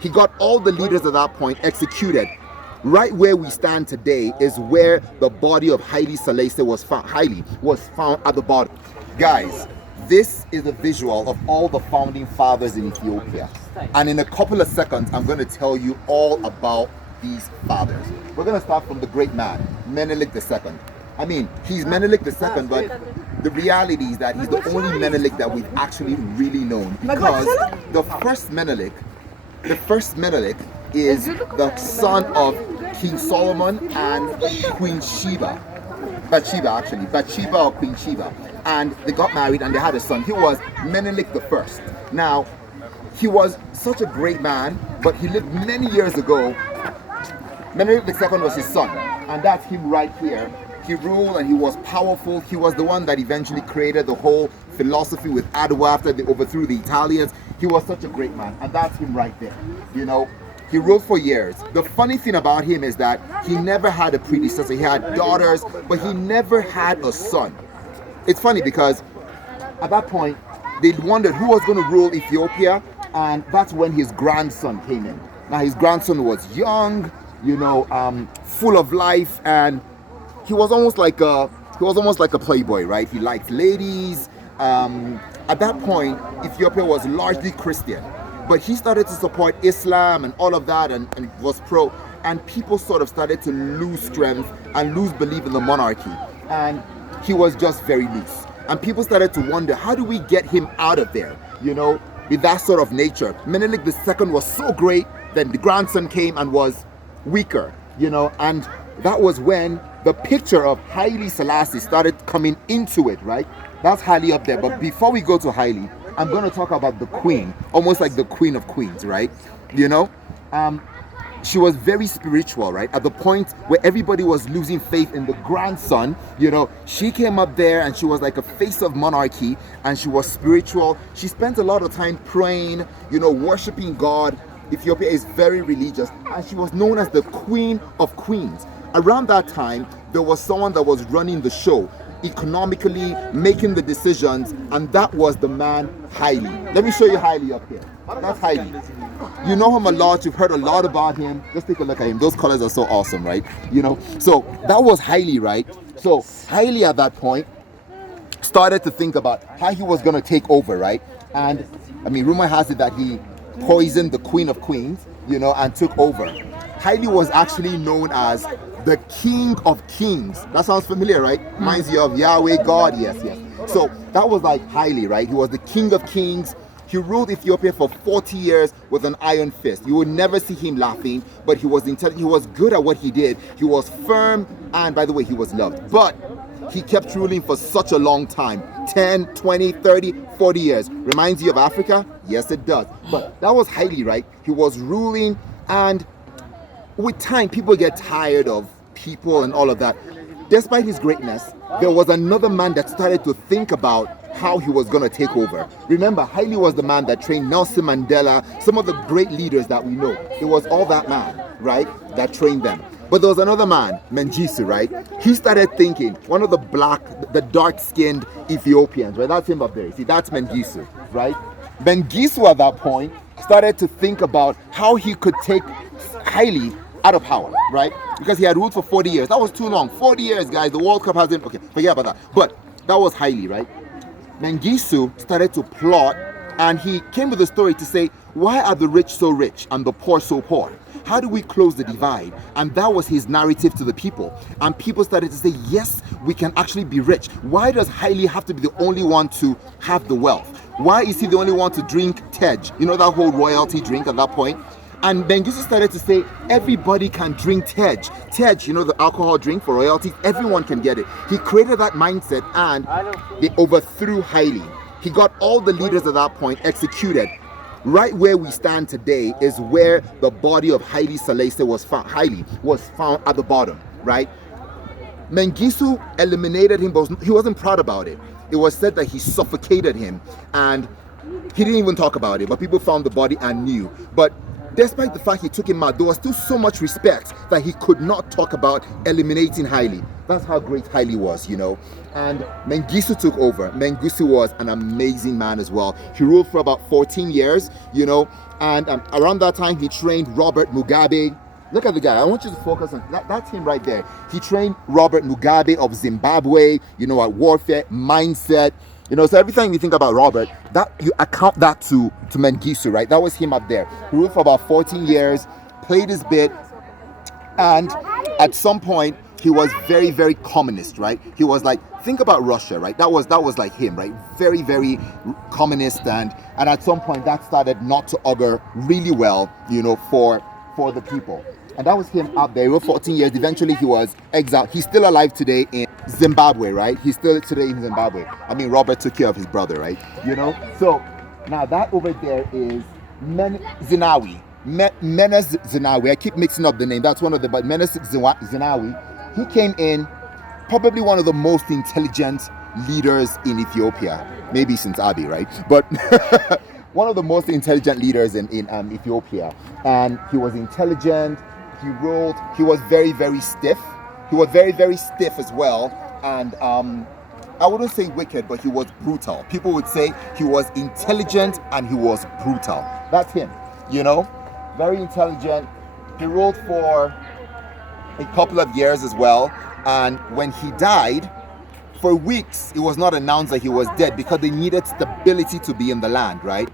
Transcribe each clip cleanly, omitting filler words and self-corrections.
He got all the leaders at that point executed. Right where we stand today is where the body of Haile Selassie was found. Haile was found at the bottom. Guys, this is a visual of all the founding fathers in Ethiopia. And in a couple of seconds, I'm going to tell you all about these fathers. We're going to start from the great man, Menelik II. I mean, he's Menelik II, but the reality is that he's the only Menelik that we've actually really known, because the first Menelik is the son of King Solomon and Queen Sheba. Bathsheba or Queen Sheba. And they got married and they had a son. He was Menelik I. Now, he was such a great man, but he lived many years ago. Menelik II was his son, and that's him right here. He ruled and he was powerful. He was the one that eventually created the whole philosophy with Adwa after they overthrew the Italians. He was such a great man, and that's him right there. You know, he ruled for years. The funny thing about him is that he never had a predecessor. He had daughters, but he never had a son. It's funny because at that point, they wondered who was going to rule Ethiopia, and that's when his grandson came in. Now, his grandson was young, you know, full of life, and he was almost like a playboy, right? He liked ladies. At that point, Ethiopia was largely Christian, but he started to support Islam and all of that, and was pro. And people sort of started to lose strength and lose belief in the monarchy. And he was just very loose. And people started to wonder, how do we get him out of there? You know, with that sort of nature. Menelik II was so great, then the grandson came and was weaker, you know, and that was when the picture of Haile Selassie started coming into it, right? That's Haile up there. But before we go to Haile, I'm going to talk about the queen, almost like the queen of queens, right? You know, she was very spiritual, right? At the point where everybody was losing faith in the grandson, you know, she came up there and she was like a face of monarchy, and she was spiritual. She spent a lot of time praying, you know, worshiping God. Ethiopia is very religious, and she was known as the queen of queens. Around that time, there was someone that was running the show, economically making the decisions, and that was the man Haile. Let me show you Haile up here. That's Haile. You know him a lot, you've heard a lot about him. Just take a look at him. Those colors are so awesome, right? You know, so that was Haile, right? So Haile at that point started to think about how he was going to take over, right? And I mean, rumor has it that he poisoned the queen of queens, you know, and took over. Haile was actually known as the king of kings. That sounds familiar, right? Reminds you of Yahweh, God. Yes. So that was like Haile, right? He was the king of kings. He ruled Ethiopia for 40 years with an iron fist. You would never see him laughing, but he was intelligent. He was good at what he did. He was firm, and by the way, he was loved. But he kept ruling for such a long time, 10, 20, 30, 40 years. Reminds you of Africa? Yes, it does. But that was Haile, right? He was ruling, and with time, people get tired of people and all of that. Despite his greatness, there was another man that started to think about how he was going to take over. Remember, Haile was the man that trained Nelson Mandela, some of the great leaders that we know. It was all that man, right, that trained them. But there was another man, Mengistu, right? He started thinking, one of the dark-skinned Ethiopians, right? That's him up there. See, that's Mengistu, right? Mengistu at that point started to think about how he could take Haile out of power, right? Because he had ruled for 40 years. That was too long. 40 years, guys. The World Cup hasn't... Okay, forget about that. But that was Haile, right? Mengistu started to plot, and he came with a story to say, why are the rich so rich and the poor so poor? How do we close the divide? And that was his narrative to the people. And people started to say, yes, we can actually be rich. Why does Haile have to be the only one to have the wealth? Why is he the only one to drink tej? You know, that whole royalty drink at that point? And Mengistu started to say, everybody can drink tej. Tej, you know, the alcohol drink for royalty, everyone can get it. He created that mindset, and they overthrew Haile. He got all the leaders at that point executed. Right where we stand today is where the body of Haile Selassie was found. Haile was found at the bottom, right? Mengistu eliminated him, but he wasn't proud about it. It was said that he suffocated him, and he didn't even talk about it, but people found the body and knew. But despite the fact he took him out, there was still so much respect that he could not talk about eliminating Haile. That's how great Haile was, you know. And Mengistu took over. Mengistu was an amazing man as well. He ruled for about 14 years, you know, and around that time he trained Robert Mugabe. Look at the guy. I want you to focus on that. That's him right there. He trained Robert Mugabe of Zimbabwe, you know, at warfare, mindset. You know, so every time you think about Robert, that you account that to Mengistu, right? That was him up there. He ruled for about 14 years, played his bit, and at some point he was very, very communist, right? He was like, think about Russia, right? That was like him, right? Very, very communist, and at some point that started not to augur really well, you know, for the people. And that was him up there. He ruled 14 years. Eventually he was exiled. He's still alive today in Zimbabwe, right? He's still today in Zimbabwe. I mean, Robert took care of his brother, right? You know? So now that over there is Menes Zenawi. I keep mixing up the name. That's one of the, but Menes Zenawi. He came in probably one of the most intelligent leaders in Ethiopia. Maybe since Abiy, right? But one of the most intelligent leaders in Ethiopia. And he was intelligent. He ruled. He was very, very stiff. He was very, very stiff as well. And I wouldn't say wicked, but he was brutal. People would say he was intelligent and he was brutal. That's him, you know? Very intelligent. He ruled for a couple of years as well. And when he died, for weeks, it was not announced that he was dead because they needed stability to be in the land, right?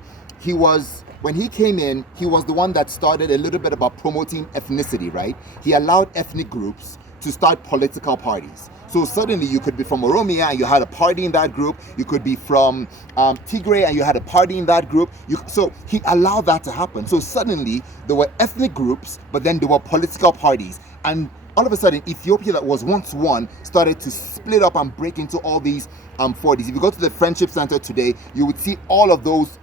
When he came in, he was the one that started a little bit about promoting ethnicity, right? He allowed ethnic groups to start political parties. So suddenly you could be from Oromia and you had a party in that group. You could be from Tigray and you had a party in that group. So he allowed that to happen. So suddenly there were ethnic groups, but then there were political parties. And all of a sudden, Ethiopia that was once one started to split up and break into all these 40s. If you go to the Friendship Center today, you would see all of those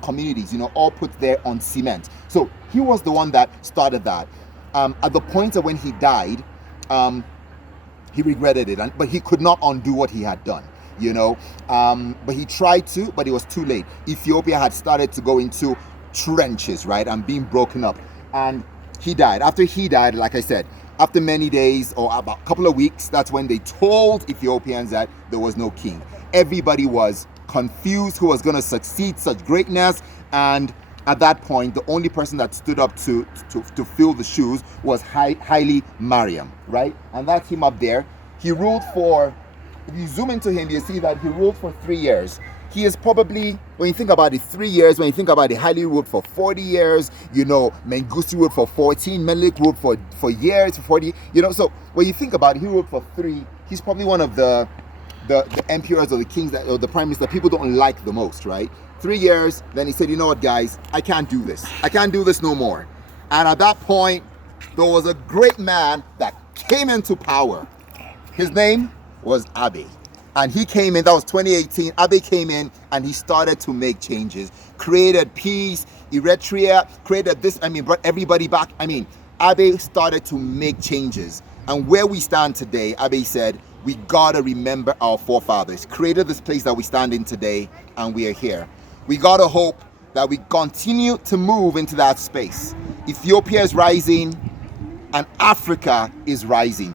communities, you know, all put there on cement. So he was the one that started that. At the point of when he died, he regretted it, but he could not undo what he had done, you know. But he tried to, but it was too late. Ethiopia had started to go into trenches, right, and being broken up. And he died. After he died, like I said, after many days or about a couple of weeks, that's when they told Ethiopians that there was no king. Everybody was confused who was going to succeed such greatness. And at that point, the only person that stood up to fill the shoes was Haile Mariam, right? And that's him up there. He ruled for, if you zoom into him, you see that he ruled for 3 years. He is probably, when you think about it, 3 years. When you think about it, Haile ruled for 40 years. You know, Mengistu ruled for 14. Menelik ruled for years, for 40. You know, so when you think about it, he ruled for 3. He's probably one of the emperors or the kings or the prime minister that people don't like the most, right? 3 years. Then he said, you know what, guys, I can't do this. I can't do this no more. And at that point, there was a great man that came into power. His name was Abiy. And he came in, that was 2018, Abiy came in and he started to make changes. Created peace, Eritrea, created this, brought everybody back. Abiy started to make changes. And where we stand today, Abiy said, we gotta remember our forefathers. Created this place that we stand in today, and we are here. We gotta hope that we continue to move into that space. Ethiopia is rising, and Africa is rising.